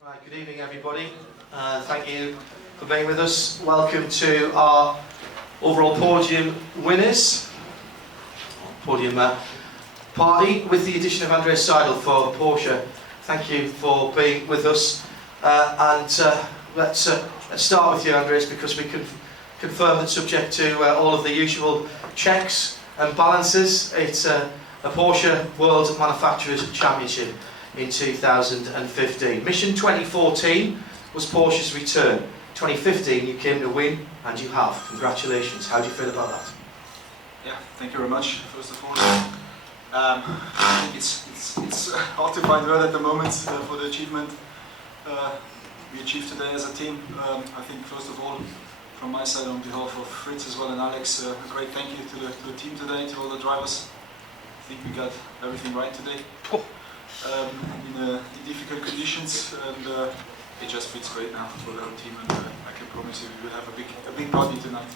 Right, good evening everybody. Thank you for being with us. Welcome to our overall podium winners. Podium party with the addition of Andreas Seidl for Porsche. Thank you for being with us. Let's start with you, Andreas, because we can confirm that subject to all of the usual checks and balances, it's a Porsche World Manufacturers Championship in 2015. Mission 2014 was Porsche's return. 2015 you came to win, and you have. Congratulations. How do you feel about that? Yeah, thank you very much. First of all, I think it's hard to find word at the moment for the achievement we achieved today as a team. I think first of all, from my side, on behalf of Fritz as well and Alex, a great thank you to the team today, to all the drivers. I think we got everything right today. In difficult conditions, and it just fits great now for the whole team, and I can promise you we will have a big party tonight.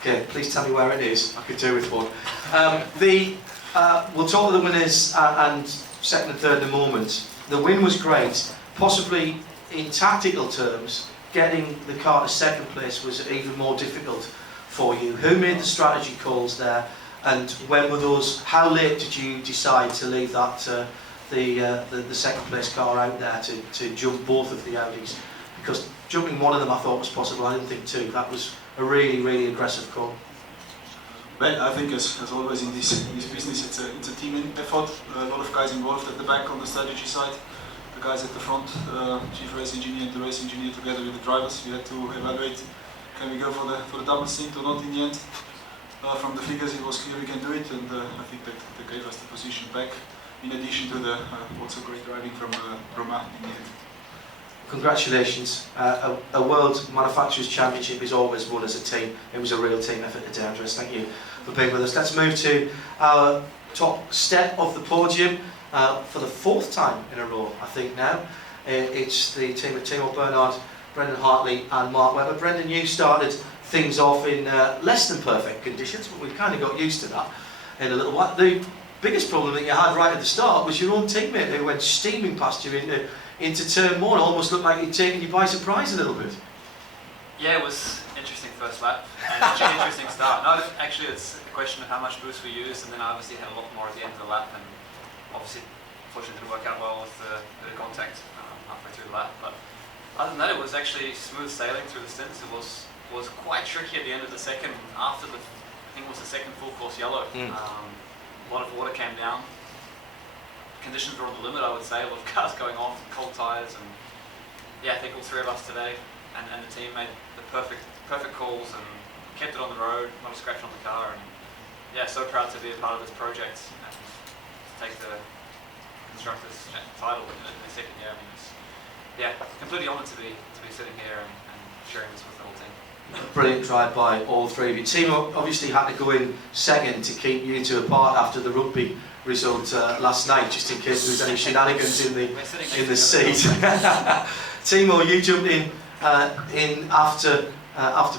Okay, please tell me where it is. I could do with one. We'll talk to the winners and second and third in a moment. The win was great. Possibly in tactical terms, getting the car to second place was even more difficult for you. Who made the strategy calls there, and when were those? How late did you decide to leave that the second place car out there to jump both of the Audis? Because jumping one of them I thought was possible. I didn't think two. That was a really aggressive call. Well, I think as always in this business, it's a team effort. A lot of guys involved at the back on the strategy side. The guys at the front, chief race engineer and the race engineer together with the drivers. We had to evaluate, can we go for the double stint or not in the end. From the figures it was clear we can do it, and I think that gave us the position back, in addition to the also great driving from Romain in the end. Congratulations. A World Manufacturers Championship is always won as a team. It was a real team effort today, Andreas. Thank you for being with us. Let's move to our top step of the podium for the fourth time in a row, I think now. It's the team of Timo, Bernhard, Brendon, Hartley and Marc. Brendon, you started things off in less than perfect conditions, but we kind of got used to that in a little while. The biggest problem that you had right at the start was your own teammate who went steaming past you into turn one. Almost looked like he'd taken you by surprise a little bit. Yeah, it was interesting first lap and actually interesting start. No, actually it's a question of how much boost we used, and then I obviously had a lot more at the end of the lap, and obviously fortunately didn't work out well with the contact halfway through the lap. But other than that, it was actually smooth sailing through the stints. It was quite tricky at the end of the second, after I think it was the second full course yellow. A lot of water came down. Conditions were on the limit, I would say, with cars going off, cold tyres, and yeah, I think all three of us today and the team made the perfect calls and kept it on the road, not a scratch on the car, and yeah, so proud to be a part of this project and to take the constructors title in the second year. I mean, it's, yeah, completely honoured to be sitting here and sharing this with the whole team. Brilliant drive by all three of you. Timo obviously had to go in second to keep you two apart after the rugby result last night, just in case there was any shenanigans in the seat. Timo, you jumped in after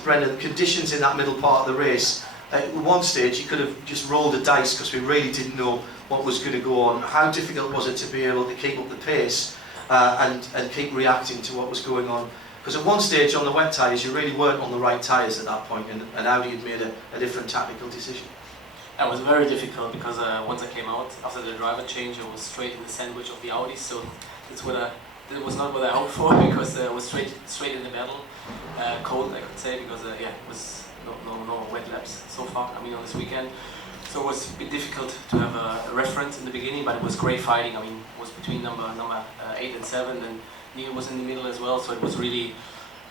Brendon. The conditions in that middle part of the race, at one stage you could have just rolled the dice because we really didn't know what was going to go on. How difficult was it to be able to keep up the pace and keep reacting to what was going on? Because at one stage on the wet tyres you really weren't on the right tyres at that point, and Audi had made a different tactical decision. That was very difficult because once I came out after the driver change, I was straight in the sandwich of the Audi. So that was not what I hoped for, because I was straight in the battle. Cold, I could say, because yeah, it was no wet laps so far. I mean, on this weekend, so it was a bit difficult to have a reference in the beginning, but it was great fighting. I mean, it was between number 8 and 7, and Neel was in the middle as well. So it was really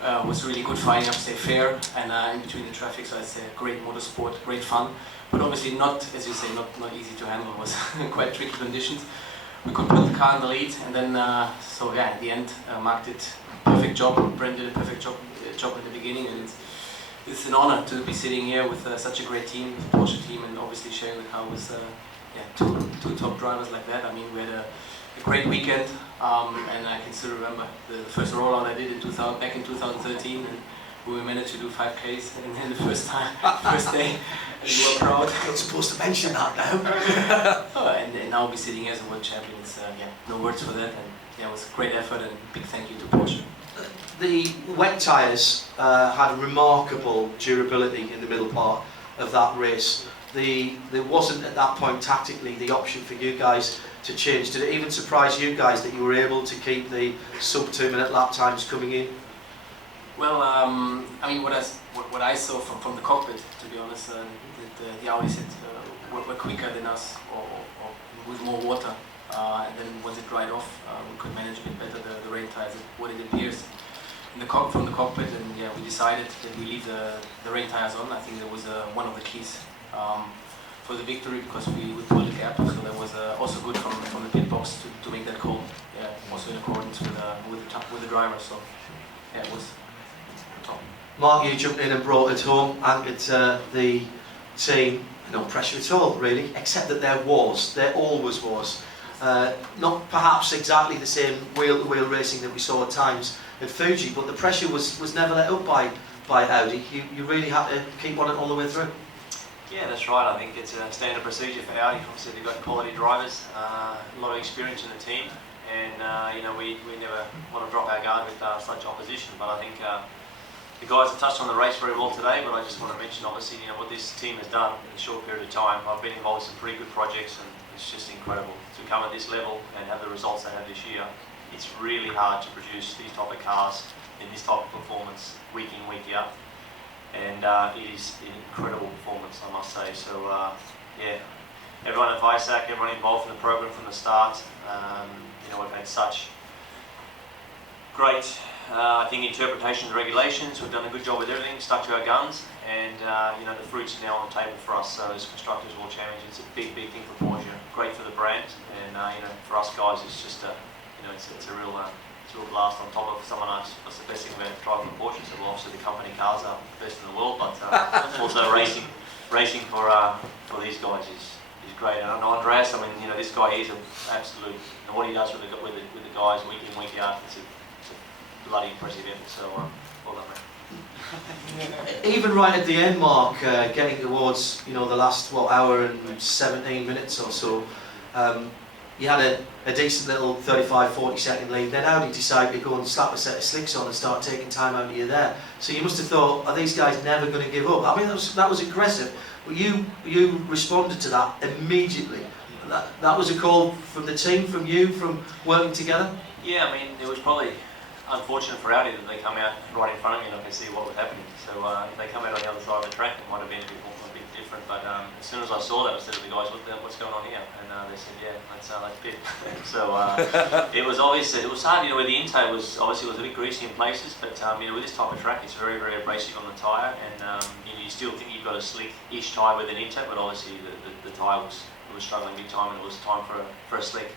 good fighting. I would say fair, and in between the traffic. So I'd say great motorsport, great fun. But obviously not, as you say, not easy to handle. It was quite tricky conditions. We could put the car in the lead, and then so yeah, at the end, Marc did a perfect job. Brendon did a perfect job at the beginning, and it's an honor to be sitting here with such a great team, the Porsche team, and obviously sharing the car with two top drivers like that. I mean, we had a great weekend, and I can still remember the first rollout I did back in 2013, and we managed to do 5Ks in the first day. And you were proud. I'm not supposed to mention that now. Oh, and now we're sitting here as a world champion. It's, no words for that. And yeah, it was a great effort and big thank you to Porsche. The wet tyres had remarkable durability in the middle part of that race. There wasn't at that point tactically the option for you guys to change. Did it even surprise you guys that you were able to keep the sub 2 minute lap times coming in? Well, I mean, what I saw from the cockpit, to be honest, the Audis were quicker than us, or with more water. And then once it dried off, we could manage a bit better the rain tires, what it appears from the cockpit. And yeah, we decided that we leave the rain tires on. I think that was one of the keys for the victory, because we pulled the gap. So that was also good from the pit box to make that call. Yeah, also in accordance with the driver. So yeah, it was top. Marc, you jumped in and brought it home, anchored the team. No pressure at all, really, except that there always was. Not perhaps exactly the same wheel-to-wheel racing that we saw at times at Fuji, but the pressure was never let up by Audi. You really had to keep on it all the way through. Yeah, that's right. I think it's a standard procedure for Audi. Obviously, they've got quality drivers, a lot of experience in the team, and we never want to drop our guard with such opposition. But I think the guys have touched on the race very well today. But I just want to mention, obviously, what this team has done in a short period of time. I've been involved in some pretty good projects, and it's just incredible to come at this level and have the results they have this year. It's really hard to produce these type of cars in this type of performance week in, week out. And it is an incredible performance, I must say. So yeah, everyone at Weissach, everyone involved in the program from the start. We've had such great, I think, interpretation of the regulations. We've done a good job with everything, stuck to our guns, and the fruits are now on the table for us. So as Constructors World Champions, it's a big thing for Porsche, great for the brand, and for us guys, it's just it's a real blast on top of someone else. That's the best thing about driving a Porsche. So obviously the company cars are the best in the world, but also racing for these guys is great. And Andreas, I mean, this guy is an absolute, and what he does with the guys week in, week out, it's a bloody impressive effort. So well done, mate. Even right at the end, Marc, getting towards the last hour and 17 minutes or so, you had a decent little 35-40 second lead. Then Audi decided to go and slap a set of slicks on and start taking time out of you there. So you must have thought, are these guys never going to give up? I mean, that was aggressive. But you responded to that immediately. That was a call from the team, from you, from working together? Yeah, I mean, it was probably unfortunate for Audi that they come out right in front of me and I can see what was happening. So if they come out on the other side of the track, it might have been a bit different. But as soon as I saw that, I said to the guys, what's going on here? And they said, yeah, that's pit. So it was obvious that it was hard, where the intake was obviously a bit greasy in places, but with this type of track, it's very, very abrasive on the tyre, and you still think you've got a slick-ish tyre with an intake, but obviously the tyre was struggling big time, and it was time for a slick.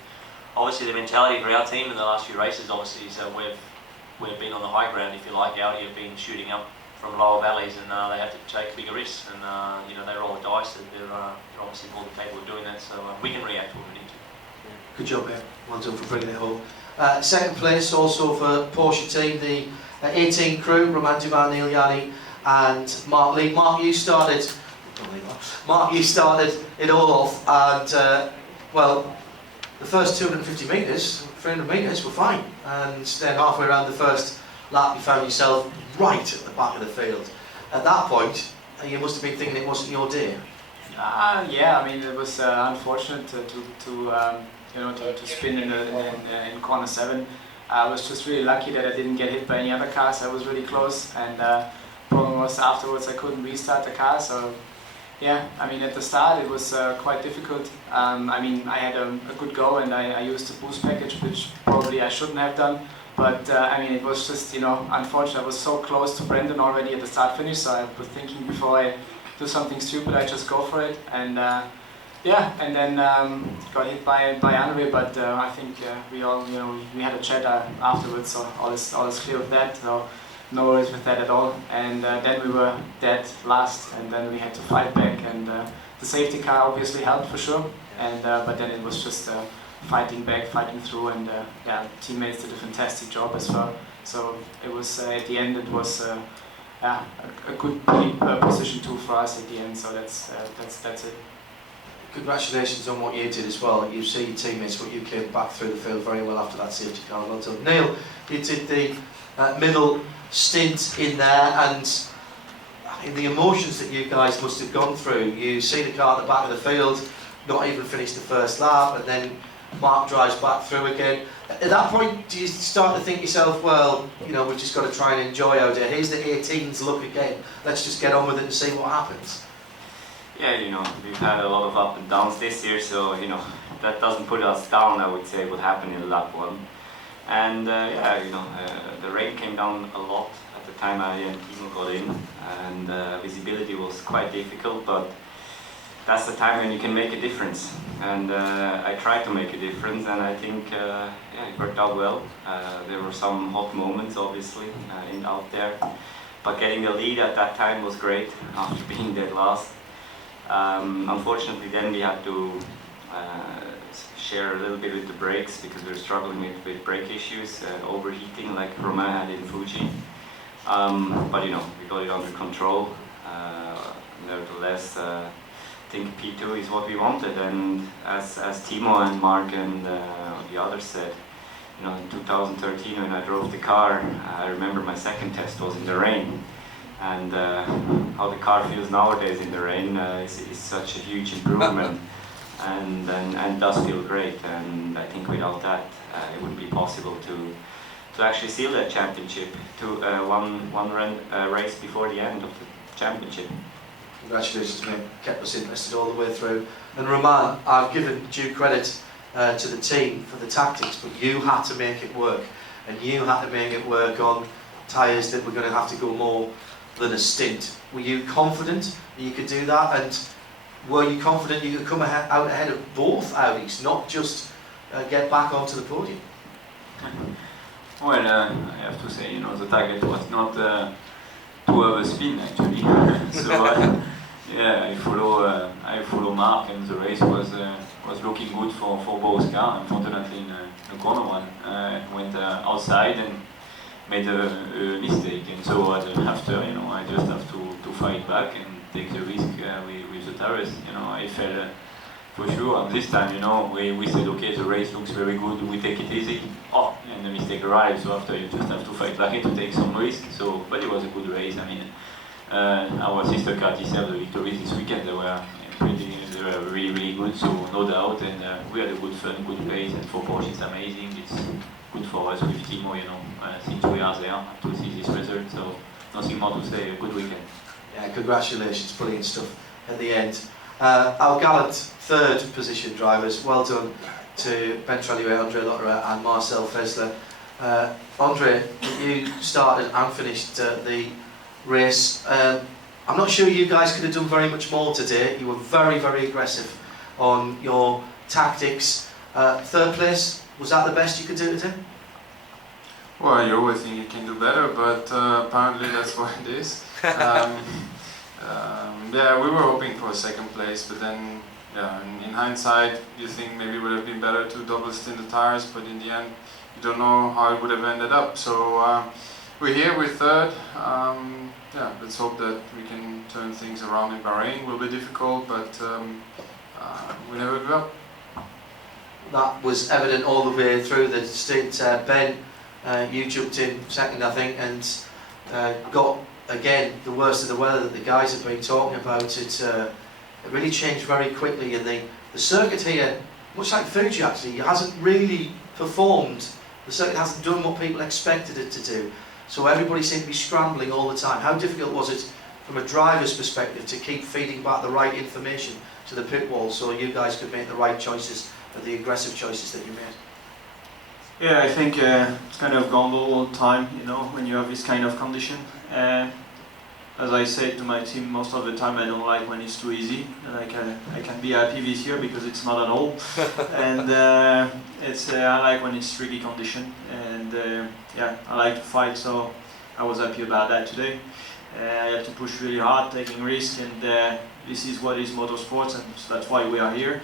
Obviously, the mentality for our team in the last few races, obviously, so we've been on the high ground, if you like. Audi have been shooting up from lower valleys, and they have to take bigger risks, and they roll the dice. They're obviously more than capable of doing that, so we can react when we need to. Good job, Ben. Well done for bringing it home. Second place also for Porsche team, the 18 crew, Romain, Dumas, Neel, Jani and Marc, Lieb. Marc, you started it all off, and the first 250 metres, 300 metres were fine, and then halfway around the first lap you found yourself right at the back of the field. At that point, you must have been thinking it wasn't your day. Yeah, I mean, it was unfortunate to spin in corner 7. I was just really lucky that I didn't get hit by any other cars. I was really close, and problem was afterwards I couldn't restart the car. So yeah, I mean, at the start it was quite difficult. I mean, I had a good go, and I used the boost package, which probably I shouldn't have done. But I mean, it was just unfortunate. I was so close to Brendon already at the start finish, so I was thinking before I do something stupid, I just go for it. And yeah, and then got hit by Andre, but I think we all, we had a chat afterwards, so all is clear with that. So no worries with that at all. And then we were dead last, and then we had to fight back, and the safety car obviously helped for sure. And but then it was just fighting back, fighting through, and yeah, teammates did a fantastic job as well. So it was at the end, it was a good position too for us at the end. So that's it. Congratulations on what you did as well. You see your teammates, but you came back through the field very well after that safety car. Well done. Neel, you did the middle stint in there, and in the emotions that you guys must have gone through. You see the car at the back of the field, not even finished the first lap, and then Marc drives back through again. At that point, do you start to think yourself, well, you know, we've just got to try and enjoy out here. Here's the 18s look again. Let's just get on with it and see what happens. Yeah, you know, we've had a lot of up and downs this year, so, you know, that doesn't put us down, I would say, what happened in lap 1. And, yeah, you know, the rain came down a lot at the time I and Timo got in, and visibility was quite difficult, but that's the time when you can make a difference. And I tried to make a difference, and I think, yeah, it worked out well. There were some hot moments, obviously, out there, but getting the lead at that time was great, after being dead last. Unfortunately, then we had to share a little bit with the brakes because we were struggling with brake issues, overheating like Romain had in Fuji. But you know, we got it under control. Nevertheless, I think P2 is what we wanted, and as Timo and Marc and the others said, you know, in 2013 when I drove the car, I remember my second test was in the rain. And how the car feels nowadays in the rain is such a huge improvement, and does feel great. And I think without that, it wouldn't be possible to actually seal that championship to one race before the end of the championship. Congratulations, mate. Kept us interested all the way through. And Romain, I've given due credit to the team for the tactics, but you had to make it work, and you had to make it work on tyres that were going to have to go more than a stint. Were you confident that you could do that, and were you confident you could come out ahead of both Audis, not just get back onto the podium? Well, I have to say, you know, the target was not to have a spin actually. So yeah, I follow Marc, and the race was looking good for both cars. Unfortunately, in the corner one, went outside and made a mistake, and so after, you know, I just have to fight back and take the risk with the tires. You know, I felt for sure. And this time, you know, we said, okay, the race looks very good, we take it easy. Oh, and the mistake arrived. So after, you just have to fight back and to take some risk. So, but it was a good race. I mean, our sister car deserved the victory this weekend. They were really good. So no doubt, and we had a good fun, good pace, and for Porsche it's amazing. It's good for us with Timo, you know, since we are there to see this result. So nothing more to say. A good weekend. Yeah, congratulations, brilliant stuff at the end. Our gallant third position drivers, well done to Ben Treluyer, Andreas Lotterer and Marcel Fassler. Andre, you started and finished the race. I'm not sure you guys could have done very much more today. You were very, very aggressive on your tactics. Third place, was that the best you could do today? Well, you always think you can do better, but apparently that's what it is. Yeah, we were hoping for a second place, but then, yeah, in hindsight, you think maybe it would have been better to double stint the tires, but in the end, you don't know how it would have ended up. So we're here, we're third. Yeah, let's hope that we can turn things around in Bahrain. It will be difficult, but we never give up. That was evident all the way through the stint. Ben, you jumped in second, I think, and got, again, the worst of the weather that the guys have been talking about. It really changed very quickly, and the circuit here, much like Fuji actually, hasn't really performed. The circuit hasn't done what people expected it to do. So everybody seemed to be scrambling all the time. How difficult was it from a driver's perspective to keep feeding back the right information to the pit wall so you guys could make the right choices, or the aggressive choices that you made? Yeah, I think it's kind of gamble all the time, you know, when you have this kind of condition. As I said to my team, most of the time I don't like when it's too easy. Like I can be happy this year because it's not at all. And I like when it's tricky condition. And yeah, I like to fight, so I was happy about that today. I had to push really hard, taking risks, and this is what is motorsports, and so that's why we are here.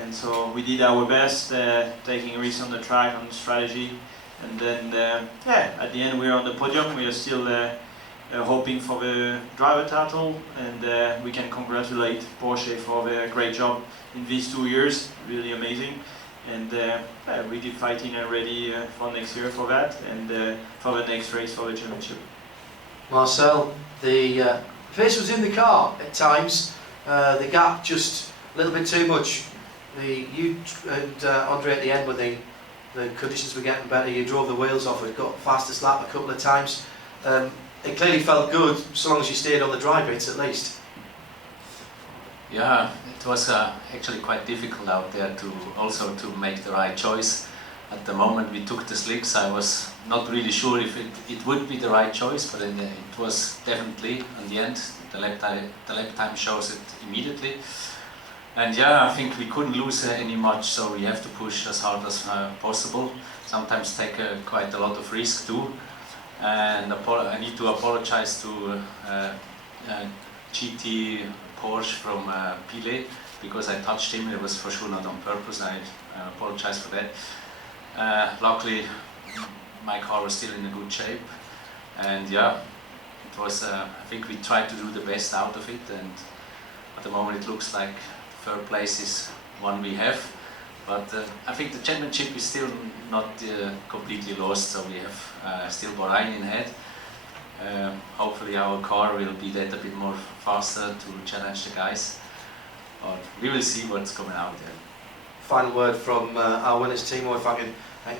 And so we did our best, taking risks on the track, on the strategy, and then yeah, at the end we are on the podium. We are still hoping for the driver title, and we can congratulate Porsche for their great job in these 2 years, really amazing. And we keep fighting and ready for next year for that, and for the next race for the championship. Marcel, the pace was in the car at times, the gap just a little bit too much. You and Andre at the end, when the conditions were getting better, you drove the wheels off it, got fastest lap a couple of times. It clearly felt good, so long as you stayed on the dry bits at least. Yeah, it was actually quite difficult out there to make the right choice. At the moment we took the slicks, I was not really sure if it would be the right choice, but it was definitely in the end. The lap time shows it immediately. And yeah, I think we couldn't lose any much, so we have to push as hard as possible. Sometimes take quite a lot of risk too. And I need to apologize to GT Porsche from Pile, because I touched him. It was for sure not on purpose. I apologize for that. Luckily, my car was still in a good shape, and yeah, it was. I think we tried to do the best out of it, and at the moment it looks like third place is one we have. But I think the championship is still not completely lost, so we have still Bahrain in head. Hopefully our car will be that a bit more faster to challenge the guys. But we will see what's coming out there. Final word from our winners, Timo, if I can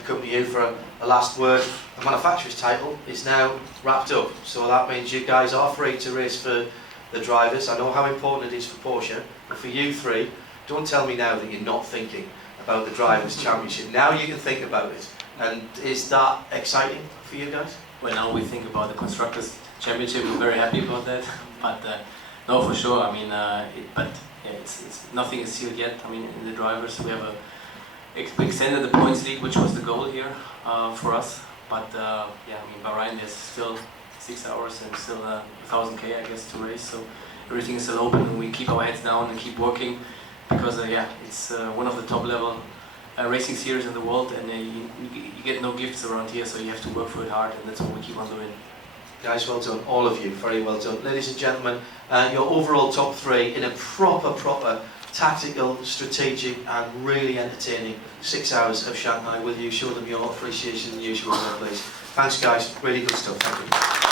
come to you for a last word. The manufacturer's title is now wrapped up, so that means you guys are free to race for the drivers. I know how important it is for Porsche, but for you three, don't tell me now that you're not thinking about the Drivers' Championship. Now you can think about it. And is that exciting for you guys? Well, now we think about the Constructors' Championship. We're very happy about that. But no, for sure. I mean, it's nothing is sealed yet. I mean, in the drivers, we have we extended the points league, which was the goal here for us. But yeah, I mean, Bahrain, there's still 6 hours and still 1,000 k, I guess, to race. So everything is still open, and we keep our heads down and keep working, because yeah, it's one of the top level racing series in the world, and you get no gifts around here, so you have to work for it hard, and that's what we keep on doing. Guys, well done, all of you, very well done. Ladies and gentlemen, your overall top three in a proper tactical, strategic and really entertaining 6 hours of Shanghai. Will you show them your appreciation in the usual way, please? Thanks guys, really good stuff, thank you.